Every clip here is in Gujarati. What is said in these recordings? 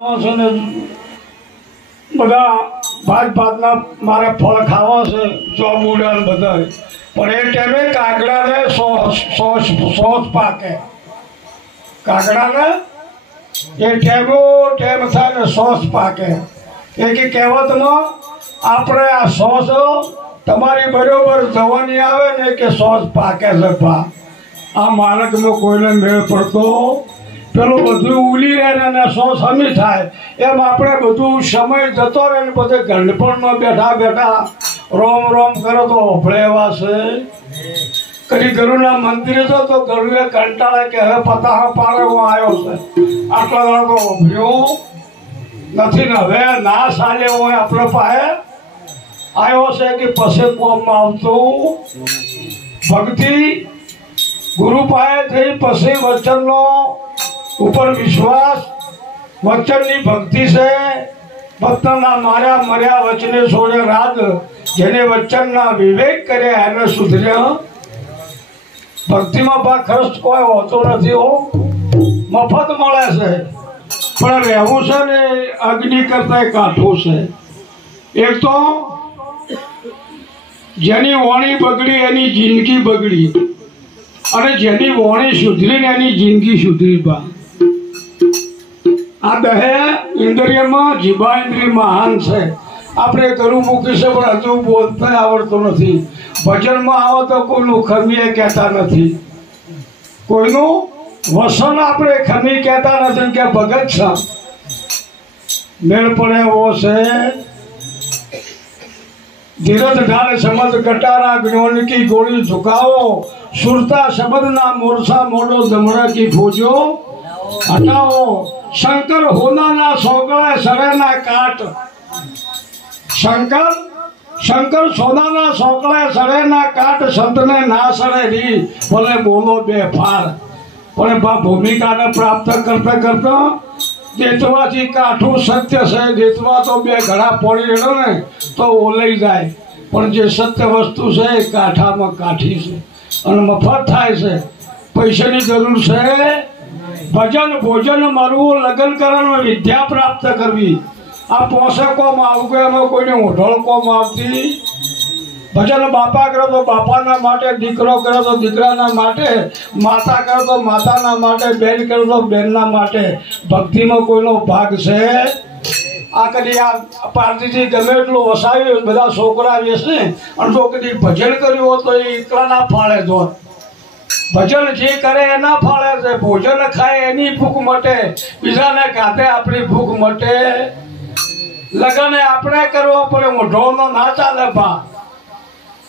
બધા ભાત ભાતના મારે ફળ ખાવા છે જોબ ઉડાન બધા પણ એ ટાઈમે કાગડાને સોસ પાકે કાગડાને એ ટાઈમ થાય ને સોસ પાકે એ કે કહેવતમાં આપણે આ સોસ તમારી બરોબર જવાની આવે ને કે સોસ પાકે છે પા આ માલકનો કોઈને મેળ પડતો પેલું બધું ઉલી રહે ને સોસ હમી થાય એમ આપણે બધું સમય જતો રહે ને બધે ગંડપણમાં બેઠા બેઠા રોમ રોમ કરો તો ઓભળે એવા છે કદી ગરુના મંદિરે તો ગરુએ કંટાળે કે હવે પતાહ પાડે હું આવ્યો છે આટલા દાડા તો ઓભળ્યો નથી ને હવે ના સાલે હું આપણે પાસે આવ્યો છે કે પછી કોમમાં આવતું ભક્તિ ગુરુ પાસે થઈ પછી વચનનો ઉપર વિશ્વાસ વચનની ભક્તિ છે વચનના માર્યા મર્યા વચને છોડે રાગ જેને વચનના વિવેક કર્યા એને સુધર્યા ભક્તિમાં બા ખર્ચ કોઈ હોતો નથી હો મફત મળે છે પણ રહેવું છે ને અગ્નિ કરતા કાઠું છે એક તો જેની વાણી બગડી એની જિંદગી બગડી અને જેની વાણી સુધરીને એની જિંદગી સુધરી બા આ દહે ઇન્દ્રિયમાં જીભા ઇન્દ્રિય મહાન છે આપણે ગરુ મૂકી છે પણ હજુ બોલતા આવડતું નથી ભજનમાં આવો તો કોઈનું ખમીએ કહેતા નથી કોઈનું વસન આપણે ખમી કહેતા નથી કે ભગત છે મેળ પડે એવો છે ધીરજ ઢાલે સમજ કટારા જ્ઞાન કી ગોળી ઝુકાવો સુરતા શબ્દના મોરસા મોડો દમડા કી ફોજો હટાવો શંકર હોનાના સોગળે સરેના કાટ શંકર સોનાના સોગળે સરેના કાટ સંતને ના સરે રી ભલે બોલો બે ફાર પણ ભૂમિકાને પ્રાપ્ત કરતા કરતા દેતવાથી કાઠું સત્ય છે દેતવા તો બે ઘડા પડી રહ્યો ને તો ઓલાઈ જાય પણ જે સત્ય વસ્તુ છે એ કાઠામાં કાઠી છે અને મફત થાય છે પૈસાની જરૂર છે ભજન ભોજન મરવું લગ્ન કરવાનું વિદ્યા પ્રાપ્ત કરવી આ પોસે કોમ આવું એમાં કોઈને ઓઢળ કોમ આવતી ભજન બાપા કરો તો બાપાના માટે દીકરો કરો તો દીકરાના માટે માતા કરો તો માતાના માટે બેન કરો તો બેનના માટે ભક્તિમાં કોઈનો ભાગ છે આ કદી આ પારતીથી ગમે એટલું વસાવ્યું બધા છોકરા વેસે અને જો કદી ભજન કર્યું હોત તો એ એકલા ના ફાળે જો ભજન જે કરે એના ફાળે છે ભોજન ખાય એની ભૂખ મટે બીજાને ખાતે આપણી ભૂખ મટે લગન આપણે કરવો પડે મોઢોનો ના ચાલે ભા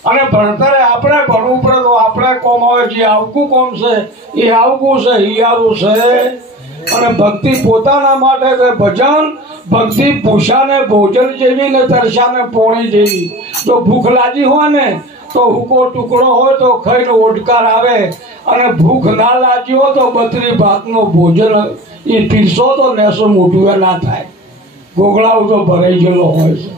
અને ભણતરે આપણે ભણવું પડે તો આપણે કોમ આવે જે આવકું કોમ છે એ આવકું છે હિયારું છે અને ભક્તિ પોતાના માટે છે ભજન ભક્તિ પૂછાને ભોજન જેવી ને તરસાને પોણી જેવી જો ભૂખ લાગી હોય ને તો હુકો ટુકડો હોય તો ખાઈને ઓડકાર આવે અને ભૂખ ના લાગી હોય તો બત્રી ભાતનો ભોજન એ પીરસો તો નેસો મોટું ના થાય ગોગળાઓ તો ભરાઈ ગયેલો હોય છે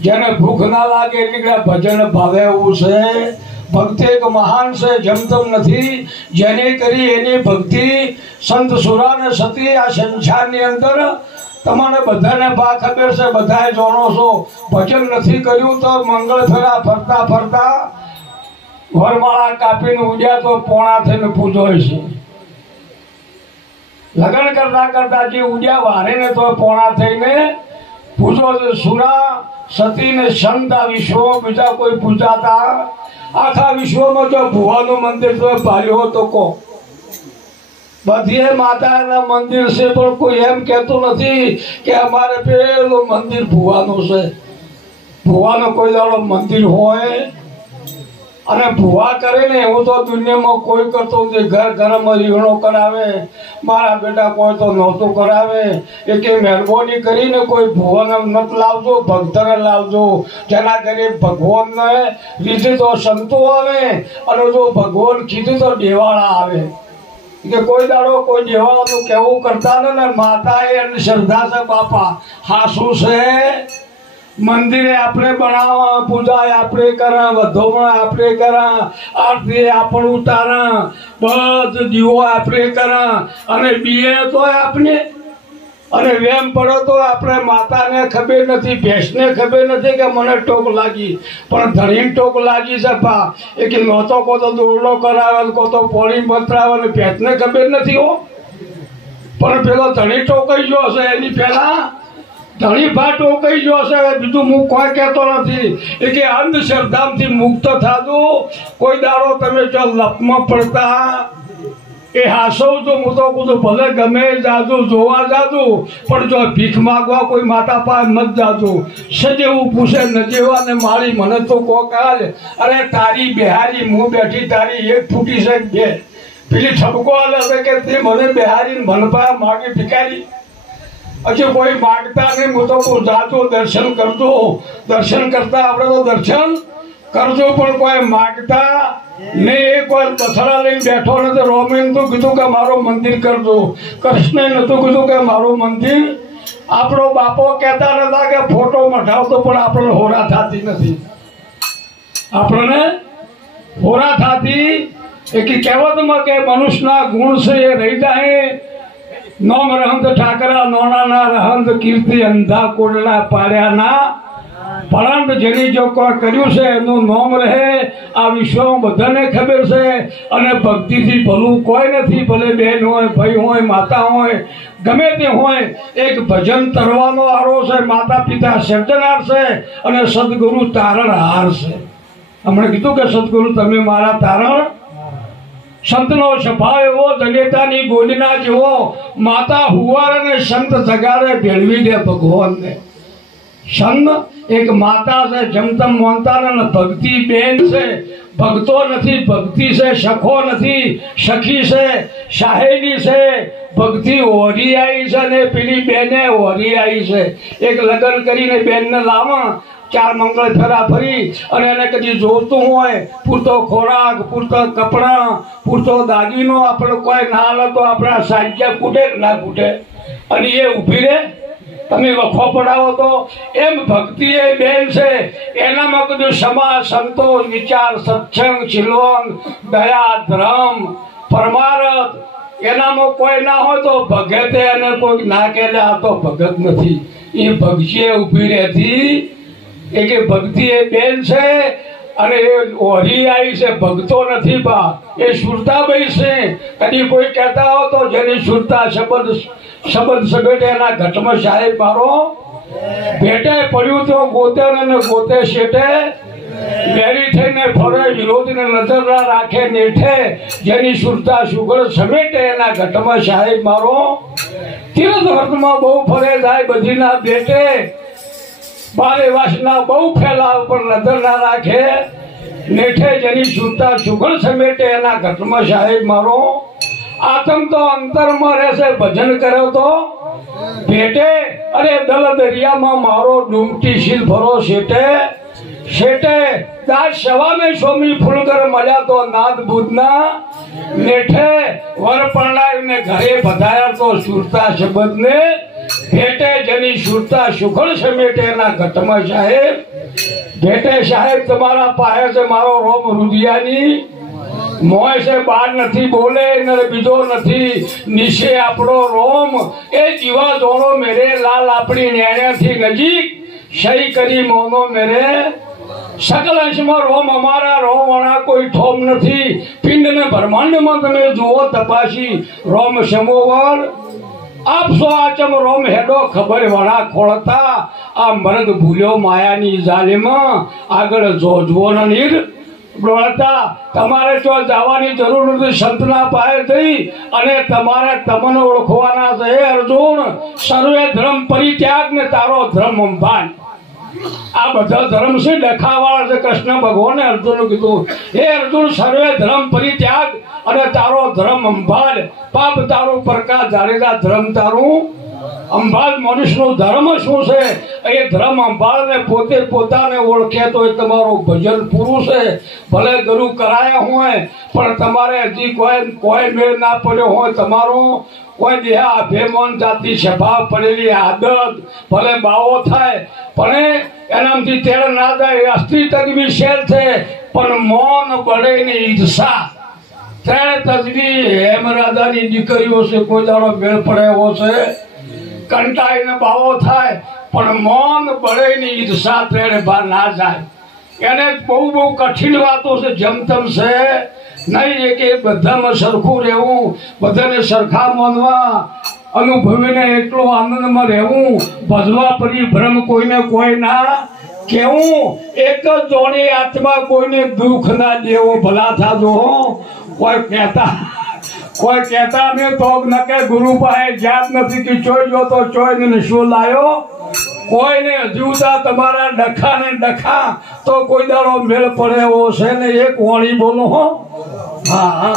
જેને ભૂખ ના લાગે એટલે ભજન ભાવે એવું છે ભક્તિ એક મહાન છે જમતમ નથી જેને કરી એની ભક્તિ સંત સુરા ને સતી આ સંસારની અંદર તમને બધાને બા ખબર છે બધાએ જાણો છો ભજન નથી કર્યું તો મંગળ ફેરા ફરતા ફરતા વરમાળા કાપીને ઉડ્યા તો પોણા થઈને પૂજો છે લગ્ન કરતા કરતા જે ઉડ્યા વારે ને તો પોણા થઈને પૂજો છે સુરા સતી ને સંત આ વિશ્વ બીજા કોઈ પૂજાતા આખા વિશ્વમાં જો ભુવાનું મંદિર તો પાડ્યો તો કો બધી માતાના મંદિર છે પણ કોઈ એમ કહેતું નથી કે અમારે પેલું મંદિર ભુવાનું છે ભુવાનું કોઈ દાડો મંદિર હોય અને ભુવા કરે ને એવું તો દુનિયામાં કોઈ કરતો નથી ઘર ઘરમાં રીંગણો કરાવે મારા બેટા કોઈ તો નહોતું કરાવે એ કે મહેરબાની કરીને કોઈ ભુવાને નત લાવજો ભક્તને લાવજો જેના ઘરે ભગવાનને લીધે તો સંતો આવે અને જો ભગવાન કીધું તો દેવાળા આવે કે કોઈ દાડો કોઈ દેવાળાનું કહેવું કરતા ને માતા એ શ્રદ્ધા છે બાપા હા શું છે મંદિરે આપણે બનાવવા પૂજા આપણે કરા વધોમણ આપણે કરા આરતી આપણે ઉતારા બધું દીવો આપણે કરા અને બીએ તો આપણે અને વેમ પડો તો આપણે માતાને ખબર નથી, ભેંસને ખબર નથી કે મને ટોક લાગી, પણ ધણીને ટોક લાગી છે પા. એ કે નહોતો કો તો દોરડો કરાવે, કો તો પોળી પતરાવે, ને ભેંસને ખબર નથી હો. પણ પેલો ધણી ટોકાઈ ગયો છે, એની પહેલા ધણી ભા ટોકાઈ ગયો છે. બીજું હું કોઈ કહેતો નથી. એ કે અંધશ્રદ્ધાથી મુક્ત થાતું. કોઈ દાડો તમે જો લપમાં પડતા એ હાસવ તો હું તો કું ભલે ગમે જાજુ જોવા જાજુ, પણ જો ભીખ માગવા કોઈ માતા પાસે મત જાજુ. સજેવું પૂછે નજેવા ને માળી મને તો કોક આલ. અરે તારી બિહારી હું બેઠી, તારી એક ફૂટી છે બે પેલી ઠપકો આલે છે કે તે મને બિહારી મનપા માગી ભિખારી. હજી કોઈ માગતા નહીં. હું તો કહું જાજો દર્શન કરજો. દર્શન કરતા આપણે તો દર્શન કરજો, પણ કોઈ માગતા ને એ કોઈ પથરા લઈને બેઠો નથી. રોમે નતું કીધું કે મારું મંદિર કરજો, કૃષ્ણે નતું કીધું કે મારું મંદિર. આપણો બાપો કહેતા નતા કે ફોટો મઢાવતો, પણ આપણને હોરા થતી નથી. આપણને હોરા થતી એ કહેવતમાં કે મનુષ્યના ગુણ છે એ રહી જાય. નોમ રહંત ઠાકરા નોણાના રહંત કીર્તિ અંધા કોડલા પાડ્યાના પરંતુ જેની જો કોઈ કર્યું છે એનું નોમ રહે. આ વિશ્વમાં બધાને ખબર છે. અને ભક્તિથી ભલું કોઈ નથી. ભલે બહેન હોય, ભાઈ હોય, માતા હોય, ગમે તે હોય. એક ભજન તરવાનો આરો છે. માતા પિતા સર્જનાર છે અને સદગુરુ તારણહાર છે. હમણાં કીધું કે સદગુરુ તમે મારા તારણ. સંતનો સ્વભાવ એવો જનેતાની ગોદના જેવો. માતા હુવાર અને સંત જગાડે ભેળવી દે ભગવાનને. સંત એક માતા છે, જમતમ મોનતા ભક્તિ બેન છે. ભક્તો નથી, ભક્તિ છે. સખો નથી, સખી છે. સાહેલી છે. ભક્તિ ઓરી આવી છે ને પેલી બેને ઓરી આવી છે. એક લગ્ન કરીને બેનને લાવવા, 4 મંગળ ફેરા ફરી અને એને કદી જોતું હોય પૂરતો ખોરાક, પૂરતા કપડાં, પૂરતો દાગીનો આપણે કોઈ ના હાલે તો આપણા સાજ્યા કૂટે ના કૂટે અને એ ઊભી રહે. તમે વખો પડાવો તો એમ ભક્તિ એ બેન છે. એનામાં કીધું સમા, સંતોષ, વિચાર, સત્સંગ, શીલવંગ, દયા, ધર્મ, પરમારથ. એનામાં કોઈ ના હોય તો ભગતે એને કોઈ ના કહે આ તો ભગત નથી. એ ભગજીએ ઊભી રહેતી. એ કે ભક્તિ એ બેન છે અને એ ઓરી આવી છે. ભક્તો નથી બા, એ સુરતાભાઈ છે. કદી કોઈ કહેતા હો તો જેની સુરતા શબ્દ સગટ એના ઘટમાં સાહેબ મારો ભેટે પડ્યું તો ગોતે ને ગોતે શેટે. મેરી થઈને ફરે, વિરોધીને નજર ના રાખે નેઠે. જેની સુરતા સુગળ સમેટે એના ઘટમાં સાહેબ મારો. તીર્થ હર્તમાં બહુ ફરે જાય બધીના બેટે. બારે વાસના બહુ ફેલાવ પણ નજર ના રાખે નેઠે. જેની સુરતા સુગળ સમેટે એના ઘટમાં સાહેબ મારો. આતંક તો અંતરમાં રહેશે, ભજન કર્યો તો ભેટે. અરે દલ દરિયામાં મારો ડૂમતી શીલ ભરો શેટે શેટે. દાસ સવામે સ્વામી ફૂલકર મળ્યા તો નાદ બુધના નેઠે. વર પરણાવીને ઘરે બધાયા તો સુરતા શબ્દને ભેટે. જેની સુરતા સુખળ સમેટે એના ઘટમાં સાહેબ ભેટે. સાહેબ તમારા પાસે છે મારો રોમ રુદિયાની મોય છે. બાર નથી બોલે ને બીજો નથી નીચે આપણો રોમ. એ જીવા દોડો મેરે લાલ આપણી નેણ્યાથી નજીક સહી કરી મોનો મેરે. સકલ અંશમાં રોમ અમારા રોમવાળા કોઈ ઠોમ નથી. પિંડ ને બ્રહ્માંડમાં તમે જુઓ તપાસી રોમ સમોવર. આપસો આચમ રોમ હેડો ખબર વડા ખોળતા. આ મરદ ભૂલ્યો માયાની જાલીમાં આગળ જોજવો નીર ડોળતા. તમારે તો જવાની જરૂર નથી. સંતના પાસે જઈ અને તમારે તમને ઓળખવાના છે. હે અર્જુન, સર્વે ધર્મ પરિત્યાગ ને તારો ધર્મ અંભાન. આ બધા ધર્મ છે ડખાવાળા છે. કૃષ્ણ ભગવાને અર્જુન કીધું હે અર્જુન, સર્વે ધર્મ પરિત્યાગ અને તારો ધર્મ અંભાળ. પાપ તારું પ્રકાશ જાડેજા, ધર્મ તારું અંબાલ. મનુષ્યનો ધર્મ શું છે? એ ધર્મ અંબાળને પોતે પોતાને ઓળખે તો એ તમારું ભજન પૂરું છે. ભલે ગુરુ કરાયા હોય પણ તમારે હજી કોઈ મેળ ના પડ્યો હોય. તમારો કોઈ દેહ અભિમાન જાતિ સ્વભાવ પડેલી આદત ભલે બાવો થાય પણ એનામાંથી તેડ ના જાય. અસ્ત્રી તજવી શેર છે પણ મૌન બળે ની ઈર્ષા. 3 તજવી હેમરાજાની દીકરીઓ છે. કોઈ દાડો મેળ પડે એવો છે? કંટાળીને બાવો થાય પણ મૌન બળેની ઈર્ષા તેડે બહાર ના જાય. એને બહુ બહુ કઠિન વાતો છે, જમતમ છે નહીં કે બધામાં સરખું રહેવું, બધાને સરખા માનવા, અનુભવીને એટલો આનંદમાં રહેવું, ભજવા પરિભ્રમ કોઈને કોઈ ના કેવું, એક જ જોડી આત્મા કોઈને દુઃખ ના દેવો. ભલા થાજો. કોઈ કહેતા ને તો ન કે ગુરુ પાસે જાત નથી કે ચોઈ જો તો ચોઈ ને શું લાયો. કોઈને હજુતા તમારા ડખા ને ડખા તો કોઈ દાડો મેળ પડે એવો છે ને. એક વાણી બોલો. હો. હા.